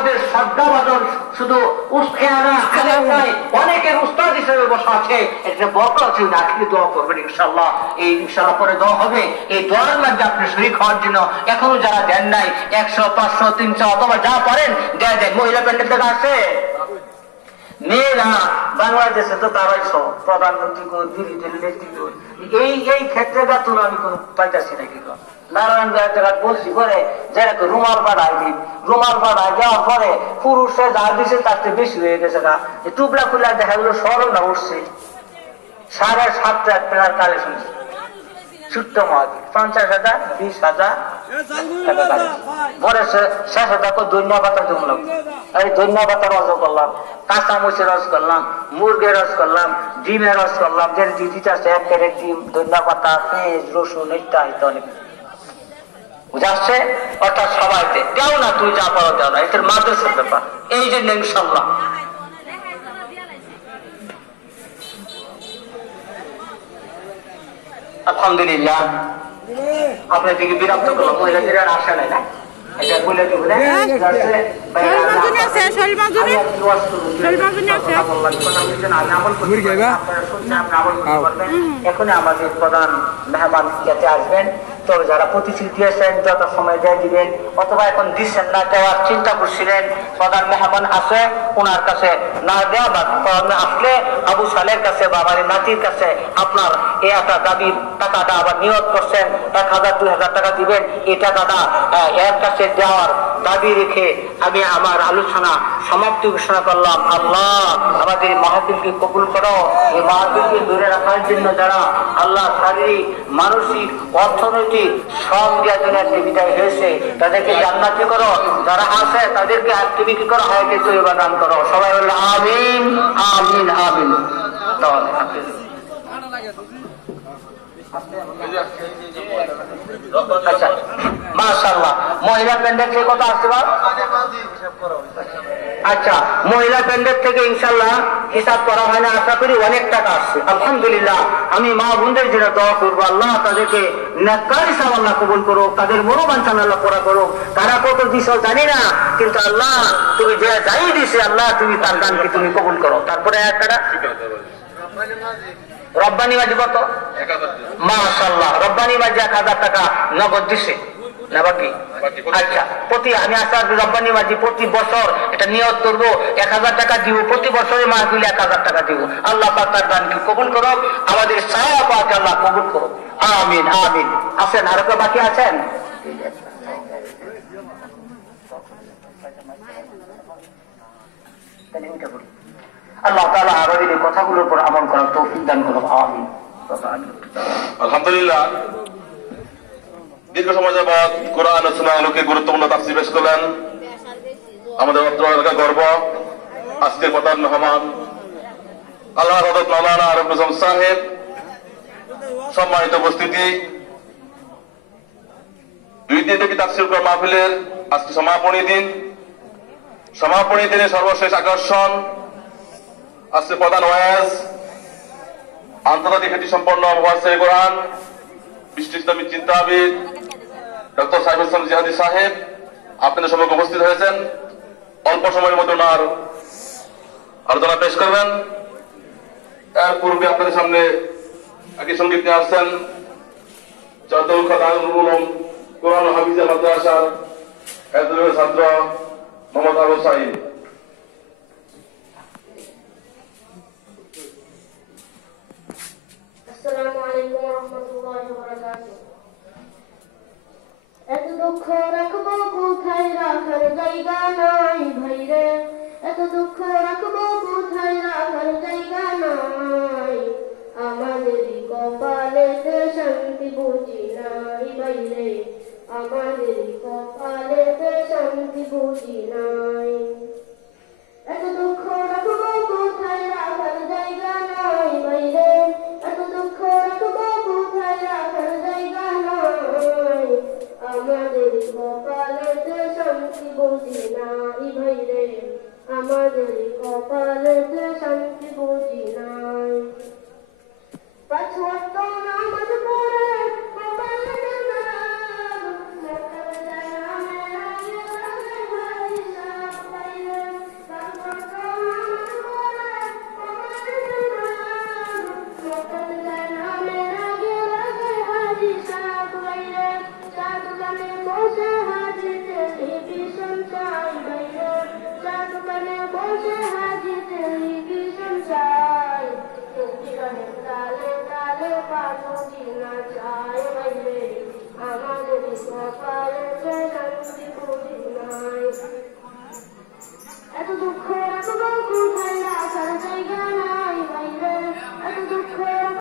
আমাদের শ্রদ্ধাভাজন শুধু অনেকের উস্তাদ হিসেবে বসা আছে, একটা বড় আছে, আজকে দোয়া করবেন ইনশাল্লাহ। এই ইনশাল্লাহ পরে দোয়া হবে। এই দোয়ার মধ্যে আপনি শরীক হওয়ার জন্য এখনো যারা দেন নাই 100, 500, 300 অথবা যা পারেন দেন। মহিলা প্যান্ডেল থেকে আছে মেয়েরা বাংলাদেশে তো তারাই সব প্রধানমন্ত্রী বিরোধী নেতৃত্ব, এই ক্ষেত্রে তুল আমি কোন পাইতেছি নাকি। নারায়ণগঞ্জ জায়গা বলছি করে যেরকম রুমাল পাড়ায় দিন, রুমাল পাড়ায় দেওয়ার পরে পুরুষে যা দিছে তার চেয়ে বেশি হয়ে গেছে না। টুকরা খুলে দেখা গেল সরল না উঠছে 7.5 টাকার কালেকশন, ছোট্ট মাছ 50,000, 20,000 টাকা পরে শেষ টাকা ধনিয়া পাতা জমলাম, এই ধনিয়া পাতা রস করলাম, কাঁচা মরিচের রস করলাম, মুরগের রস করলাম, ডিমের রস করলাম, যে দিতে আছে 1 প্যাকেট ডিম, ধনিয়া পাতা, পেঁয়াজ, রসুন ইত্যাদি অনেক বুঝাচ্ছে। অর্থাৎ সবাইতে দেও না, তুই যা পারো দেও না, এটার মাদ্রাসার ব্যাপার। এই জন্য ইনশাল্লাহ আলহামদুলিল্লাহ আপনার দিকে বিরক্ত করলাম, মহিলাদের আর আসে নাই না, এটা বলে দিব না। এখন আমাদের প্রধান মেহমান যাতে আসবেন, তবে যারা প্রতিশ্রুতি দিয়েছেন যত সময় দিয়ে দিবেন, অথবা এখন দিচ্ছেন না, দেওয়ার চিন্তা করছিলেন, প্রধান মেহমান আছে ওনার কাছে না দেওয়া বা আসলে আবু সালের কাছে বা আমার নাতির কাছে আপনার এই একটা দাবির টাকাটা আবার নিয়োগ করছেন, 1,000, 2,000 টাকা দিবেন, এই টাকাটা এর কাছে দেওয়ার দাবি রেখে আমি আমার আলোচনা সমাপ্তি ঘোষণা করলাম। আল্লাহ আমাদের মাহফিলকে কবুল করো। এই মাহফিলকে ধরে রাখার জন্য যারা আল্লাহ শারীরিক, মানসিক, অর্থনৈতিক সব দেওয়ার বিদায় হয়েছে তাদেরকে জান্নাতি করো, যারা আছে তাদেরকে তুমি কি করো, হায়াতে তৈবা দান করো। সবাই বললো আমিন আমিন আমিন। আচ্ছা মাশাআল্লাহ, মহিলা প্যান্ডেল থেকে কথা আসতে পার। আচ্ছা, মহিলা প্যান্ডেল থেকে ইনশাল্লাহ হিসাব করা হয় না, আশা করি অনেক টাকা আসছে। আলহামদুলিল্লাহ, আমি মা বোনদের জন্য দোয়া করবো, আল্লাহ তাদেরকে নেককার হিসাব আল্লাহ কবুল করো, তাদের মনোবাঞ্ছনা আল্লাহ পুরা করো। তারা কত দিছ জানি না, কিন্তু আল্লাহ তুমি যে যাই দিছে আল্লাহ তুমি তার দানকে তুমি কবুল করো। তারপরে একটা রব্বানি মাঝি কত? মাশাআল্লাহ, রব্বানি মাঝি 1,000 টাকা নগদ দিছে না বাকি? আচ্ছা, প্রতি আমি আশা রব্বানি মাঝি প্রতি বছর এটা নিয়ত করবো, 1,000 টাকা দিব, প্রতি বছরে মাহফিলে 1,000 টাকা দিব। আল্লাহ পাক তার দানকে কবুল করো, আমাদের সারা পাক আল্লাহ কবুল করো। আমিন আমিন। আছেন আর কেউ বাকি আছেন? আল্লাহ তাআলা আমাদের এই কথাগুলোর উপর আমল করার তৌফিক দান করুন। আমিন। আলহামদুলিল্লাহ, দীর্ঘ সময় যাবৎ কোরআন আলোচনা আলোকে গুরুত্বপূর্ণ তাফসীর পেশ করলেন আমাদের অত্র এলাকার গর্ব, আজকের প্রধান মেহমান আল্লাহ হযরত মাওলানা আরফুল ইসলাম সাহেব। সম্মানিত উপস্থিতি, 2 দিন থেকে তাফসীর মাহফিলের আজকে সমাপনী দিন। সমাপনী দিনে সর্বশেষ আকর্ষণ আজকে প্রধান ওয়াজ, আন্তর্জাতিক খ্যাতি সম্পন্ন মুফাসসির কোরআন, বিশিষ্ট ইসলামী চিন্তাবিদ ডক্টর সাইফুল ইসলাম জিহাদি সাহেব আপনাদের সম্মুখে উপস্থিত হয়েছেন। অল্প সময়ের মধ্যে ওনার আলোচনা পেশ করবেন। এর পূর্বে আপনাদের সামনে একই সঙ্গীত নিয়ে আসছেন জাতীয় খাদানুল উলুম কোরআন হাফিজা মাদ্রাসার এজলের ছাত্র মোহাম্মদ আবু সাঈদ। আসসালামু আলাইকুম ওয়া রাহমাতুল্লাহি ওয়া বারাকাতুহু। এত দুঃখ রাখবো কোথায়, রাখার জায়গা নাই ভাইরে, এত দুঃখ রাখবো কোথায়, রাখার জায়গা নাই। আমাদের কপালেতে শান্তি বুঝি নাই ভাইরে, আমাদের কপালেতে শান্তি বুঝি নাই। এত দুঃখ রাখবো কোথায়, রাখার জায়গা নাই ভাইরে, এত দুঃখ রাখবো কোথায়, রাখার জায়গা নাই। আমাদের কপালেতে শান্তি বুঝি নাই ভাইরে, আমাদের কপালেতে শান্তি বুঝি নাই। 5 ওয়াক্ত নামাজ পড়ে কপালেতে দাগ, গানের তালে তালে পাখি নাচায় বাইরে আমাদের কপালে শান্তি